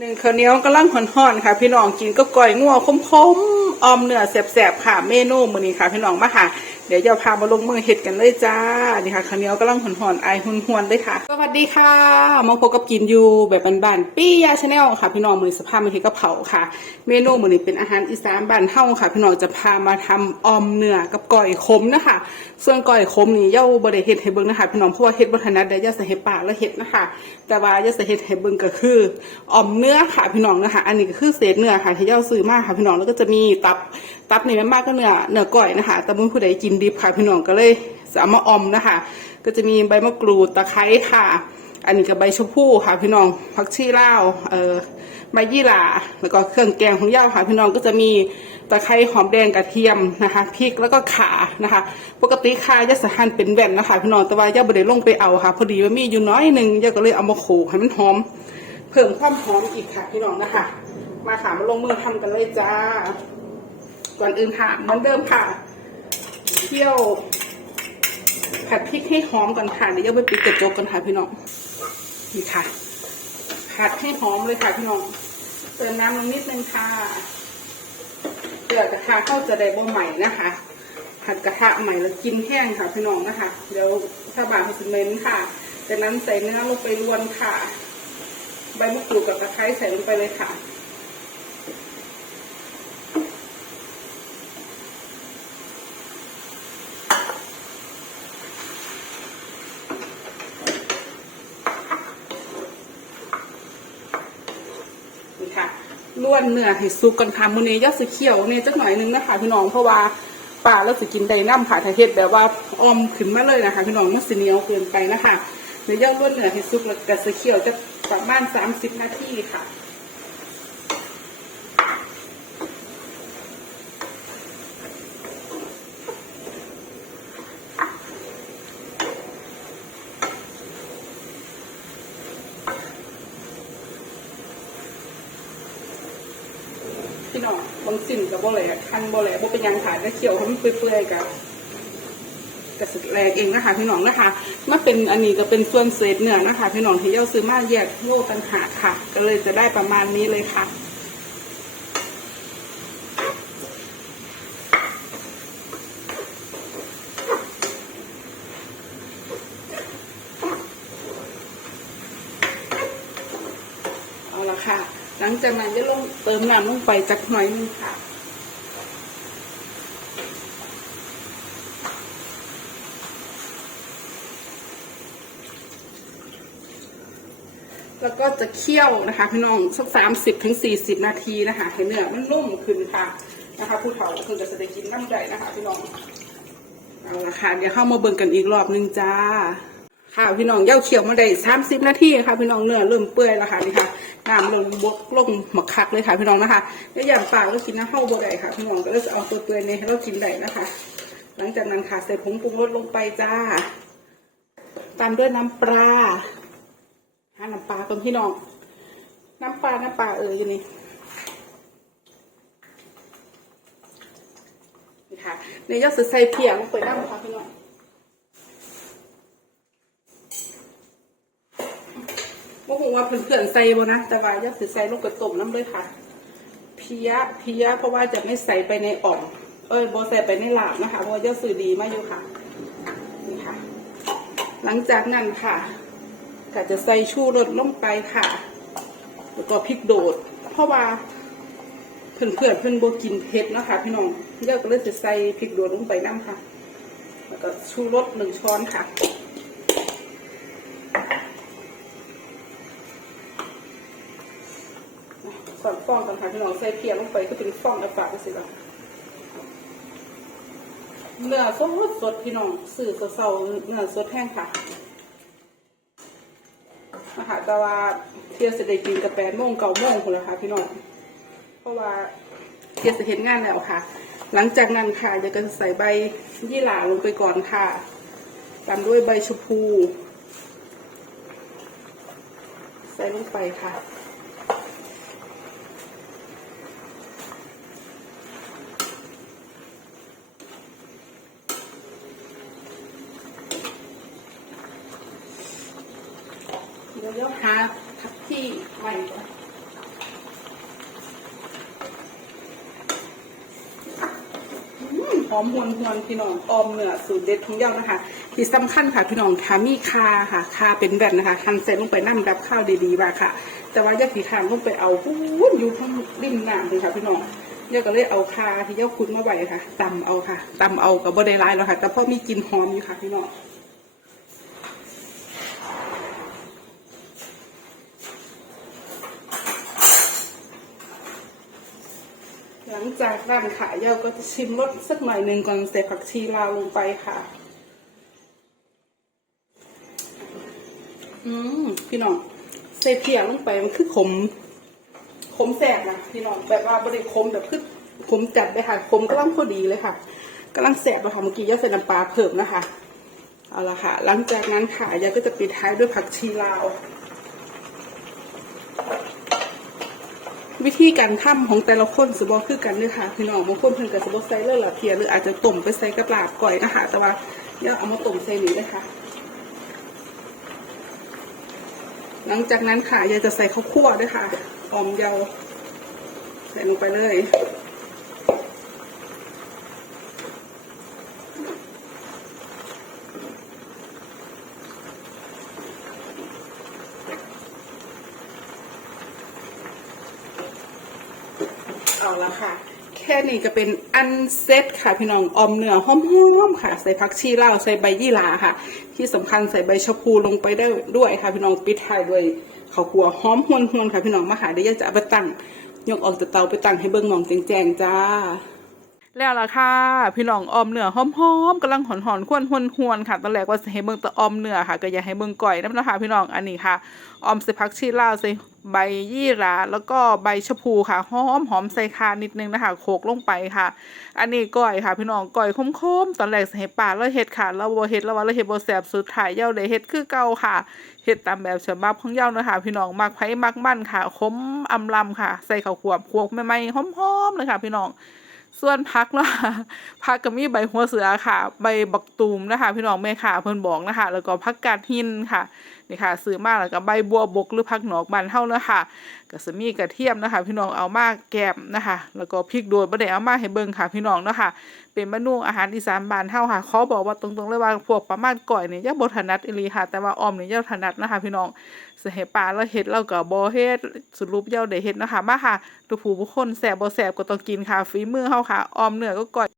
หนึ่งข้าวเหนียวกำลังห่อนๆค่ะ พี่น้องกินก็ก่อยงัวคมๆออมเนื้อแสบๆค่ะเมนูมื้อนี้ค่ะ พี่น้องมาค่ะ เดี๋ยวจะพามาลงมือเฮ็ดกันเลยจ้า นี่ค่ะข้าวเหนียวกำลังห่อนไอายหวนเลยค่ะ สวัสดีค่ะมาพบกับกินอยู่แบบบ้านๆปี้ยาชาแนลค่ะ พี่น้องมือสภาพมื้อนี้กระเพราค่ะ เมนูมือนี้เป็นอาหารอีสานบ้านเฮาค่ะ พี่น้องจะพามาทำออมเนื้อกับก่อยขมนะคะ ส่วนก่อยขมนี่เย้าบ่ได้เฮ็ดให้เบิ่งนะคะ พี่น้องเพราะว่าเฮ็ดบ่ถนัดเดี๋ยวจะใส่เฮ็ดปากแล้วเฮ็ดนะคะ แต่ว่าจะใส่เฮ็ดให้เบิ่งก็คือออมเนื้อค่ะพี่น้องนะคะ อันนี้ก็คือเศษเนื้อค่ะที่เย้าซื้อมาค่ะพี่น้องแล้วก็จะมีตับ ตับนี่มันมากก็เนื้อเนื้อก่อยนะคะแต่มื้อผู้ใดกินดิบค่ะพี่น้องก็เลยจะเอามาออมนะคะ ก็จะมีใบมะกรูดตะไคร้ค่ะ อันนี้ก็ใบชะพูค่ะพี่น้องผักชีลาวเอ่อใบยี่หร่าแล้วก็เครื่องแกงของย่าค่ะพี่น้องก็จะมีตะไคร้หอมแดงกระเทียมนะคะพริกแล้วก็ข่านะคะ ปกติข่าจะสหันเป็นแว่นนะคะพี่น้องแต่ว่าย่าบ่ได้ลงไปเอาค่ะ พอดีว่ามีอยู่น้อยหนึ่งย่าก็เลยเอามาโขกให้มันหอม เพิ่มความหอมอีกค่ะพี่น้องนะคะ มาค่ะมาลงมือทำกันเลยจ้า ก่อนอื่นค่ะเหมือนเดิมค่ะเที่ยวผัดพริกให้หอมก่อนค่ะเดี๋ยวไปปิดกระจกกันค่ะพี่น้องนี่ค่ะผัดให้หอมเลยค่ะพี่น้องเติมน้ำลงนิดนึงค่ะเพื่อกระทะเข้าจะได้บ่ใหม่นะคะผัดกระทะใหม่แล้วกินแห้งค่ะพี่น้องนะคะ เดี๋ยวถ้าบางซีเมนต์ค่ะจากนั้นใส่เนื้อลงไปรวนค่ะ ใบมะกรูดกับตะไคร้ใส่ลงไปเลยค่ะ นี่ค่ะ ล้วนเนื้อให้สุกกันค่ะมื้อนี้ยอดสีเขียวเนี่ยจักหน่อยนึงนะคะพี่น้องเพราะว่าป่าแล้วสิกินไดน้ำค่ะถ้าเฮ็ดแบบว่าออมขึ้นมาเลยนะคะพี่น้องมันสิเหนียวเกินไปนะคะเดี๋ยวย่างล้วนเนื้อให้สุกแล้วก็สีเขียวจะประมาณ30นาทีค่ะ พี่น้องบางสิ่งกับบ่แหลกคันบ่แหลกบ่เป็นยังค่ะแล้วเคี่ยวให้มันเปื่อยๆกับกระสุดแรงเองนะคะพี่น้องนะคะมาเป็นอันนี้ก็เป็นส่วนเศษเนื้อนะคะพี่น้องที่เย้าซื้อมาแยกโลต่างหากค่ะ ก็เลยจะได้ประมาณนี้เลยค่ะเอาละค่ะ หลังจากนั้นจะลงเติมน้ำลงไปจักหน่อยนึงค่ะแล้วก็จะเคี่ยวนะคะพี่น้องสักสามสิบถึงสี่สิบนาทีนะคะ ให้เนื้อมันนุ่มขึ้นค่ะนะคะผู้เฒ่าคือจะได้กินน้ำใจนะคะพี่น้องเอาละค่ะเดี๋ยวเข้ามาเบิ่งกันอีกรอบนึงจ้า ค่ะพี่น้องเย่าเคี่ยวมาได้สามสิบนาทีค่ะพี่น้องเนื้อเริ่มเปื่อยแล้วค่ะนี่ค่ะน้ำเริ่มบกลงหมักคักเลยค่ะพี่น้องนะคะแล้วอย่างปากก็กินน้ำเข้าบ่ได้ค่ะพี่น้องก็เลยจะเอาตัวเปื่อยในให้เรากินได้นะคะ หลังจากนั้นค่ะใส่ผงปรุงรสลงไปจ้า ตามด้วยน้ำปลาหาน้ำปลาก่อนพี่น้อง น้ำปลาน้ำปลาเอออยู่นี่นี่ค่ะในยอดใส่เพียงลงไปน้ำค่ะพี่น้อง ว่าคงว่าเพื่อนๆใส่บ่นะแต่ว่ายอใส่ลงไปต้มน้ำเลยค่ะ เพียเพียเพราะว่าจะไม่ใส่ไปในอ่อมเอ้ยโบใส่ไปในหลาบนะคะเพราะสื่อดีมากอยู่ค่ะนี่ค่ะ หลังจากนั้นค่ะก็จะใส่ชูรสลงไปค่ะ แล้วก็พริกโดด เพราะว่าเพื่อนเพื่อนๆเพื่อนโบกินเผ็ดนะคะพี่น้องเลือกก็เลยจะใส่พริกโดดลงไปน้ำค่ะ แล้วก็ชูรสหนึ่งช้อนค่ะ สอนฟองกันค่ะพี่น้องใส่เพียลงไปก็เป็นฟองแล้วฝากไปสิละเนื้อสดสดพี่น้องสื่อเศร้าเนื้อสดแห้งค่ะนะคะแต่ว่าเที่ยวจะได้กินกับแปดโมงเก้าโมงคนละค่ะพี่น้องเพราะว่าเที่ยวจะเห็นงานแล้วค่ะ หลังจากนั้นค่ะจะก็ใส่ใบยี่หร่าลงไปก่อนค่ะตามด้วยใบชะพู ใส่ลงไปค่ะ เดี๋ยวเดี๋ยวหาที่ใหม่ก่อนหอมหวนหวนพี่น้องออมเหนือสูตรเด็ดทุ่งเย้านะคะ ที่สำคัญค่ะพี่น้องคามีคาค่ะคาเป็นแบบนะคะทันเสร็จลงไปนั่งรับข้าวดีๆมาค่ะ แต่ว่าย่าสีขางลงไปเอาหูอยู่ข้างริมน้ำเลยค่ะพี่น้องเย้ะก็เลยเอาคาที่เย้าคุณมาไหวค่ะตำเอาค่ะตำเอากับบดได้ร้แล้วค่ะ แต่พ่อมีกลิ่นหอมอยู่ค่ะพี่น้อง ลังจากนั้นค่ะเยาก็จะชิมรสสักหน่อยหนึ่งก่อนใส่ผักชีลาวลงไปค่ะ อืมพี่น้องใส่เพียลงไปมันคือขม ขมแสบนะพี่น้องแบบว่าบริขมแบบคือขมจัดเลยค่ะขมกำลังพอดีเลยค่ะกำลังแสบเลยค่ะเมื่อกี้ย้าใส่น้ำปลาเพิ่มนะคะเอาละค่ะ หลังจากนั้นค่ะยาก็จะปิดท้ายด้วยผักชีลาว วิธีการทำของแต่ละคนสบอคือกันเลยค่ะพี่น้องบางคนเพิ่นกับสบอใส่เลือดละเพียหรืออาจจะต้มไปใส่กระลาบก่อยนะคะแต่ว่าเนี่ยเอามาต้มใส่นี้เลยค่ะ หลังจากนั้นค่ะยายจะใส่ข้าวคั่วด้วยค่ะหอมเยาใส่ลงไปเลย เอาละค่ะ แค่นี้ก็เป็นอันเซตค่ะพี่น้องอมเนื้อหอมๆค่ะ ใส่ผักชีลาวใส่ใบยี่หร่าค่ะ ที่สำคัญใส่ใบชะพูลงไปได้ด้วยค่ะ พี่น้องปิดท้ายด้วยข้าวคั่วหอมหวนๆค่ะ พี่น้องมาหาได้ยากจะเอาไปตั้งยกออกจากเตาไปตั้งให้เบิ่งหมองแจงๆจ้าแล้วล่ะค่ะ พี่น้องออมเนื้อหอมๆกำลังหอนๆควนหวนๆค่ะตอนแรกว่าจะให้เบิ่งแต่ออมเนื้อค่ะ ก็อยากให้เบิ่งก่อยน้ำนะคะพี่น้องอันนี้ค่ะออมใส่ผักชีลาวใส่ ใบยี่หร่าแล้วก็ใบชะพูค่ะหอมหอมใส่คานิดนึงนะคะโขลกลงไปค่ะ อันนี้ก้อยค่ะ พี่น้องก้อยคมๆตอนแรกใส่ปลาแล้วเฮ็ดค่ะแล้วบ่เฮ็ดแล้วว่าแล้วเฮ็ดบ่แซ่บสุดท้ายเย้าได้เฮ็ดคือเก่าค่ะเฮ็ดตามแบบฉบับของเย้านะคะพี่น้องมักไผมักมันค่ะขมอำลำค่ะ ใส่ข้าวควบควกใหม่ๆหอมๆเลยค่ะพี่น้องส่วนพักเนาะพักก็มีใบหัวเสือค่ะ ใบบักตูมนะคะ พี่น้องแม่ค่ะเพิ่นบอกนะคะ แล้วก็พักกาดหินค่ะ นี่ค่ะซื้อมาแล้วก็ใบบัวบกหรือพักหนอกบานเฮาเนาะค่ะก็จะมีกระเทียมนะคะพี่น้องเอามาแกมนะคะ แล้วก็พริกโดดบ่ได้เอามาให้เบิ่งค่ะพี่น้องเนาะค่ะเป็นเมนูอาหารอีสานบานเฮาค่ะเขอบอกว่าตรงๆเลยว่าพวกประมาณก่อยเนี่ยยังบถนัดอีลีค่ะ แต่ว่าออมเนี่ยยังถนัดนะคะพี่น้องเสิให้ปลาแล้วเฮ็ดแล้วก็บ่เฮ็ดสรุปเย้าได้เฮ็ดนะคะมาค่ะทุกผู้ทุกคนแซ่บบ่แซ่บก็ต้องกินค่ะฝีมือเฮาค่ะออมเนื้อก็ก่อย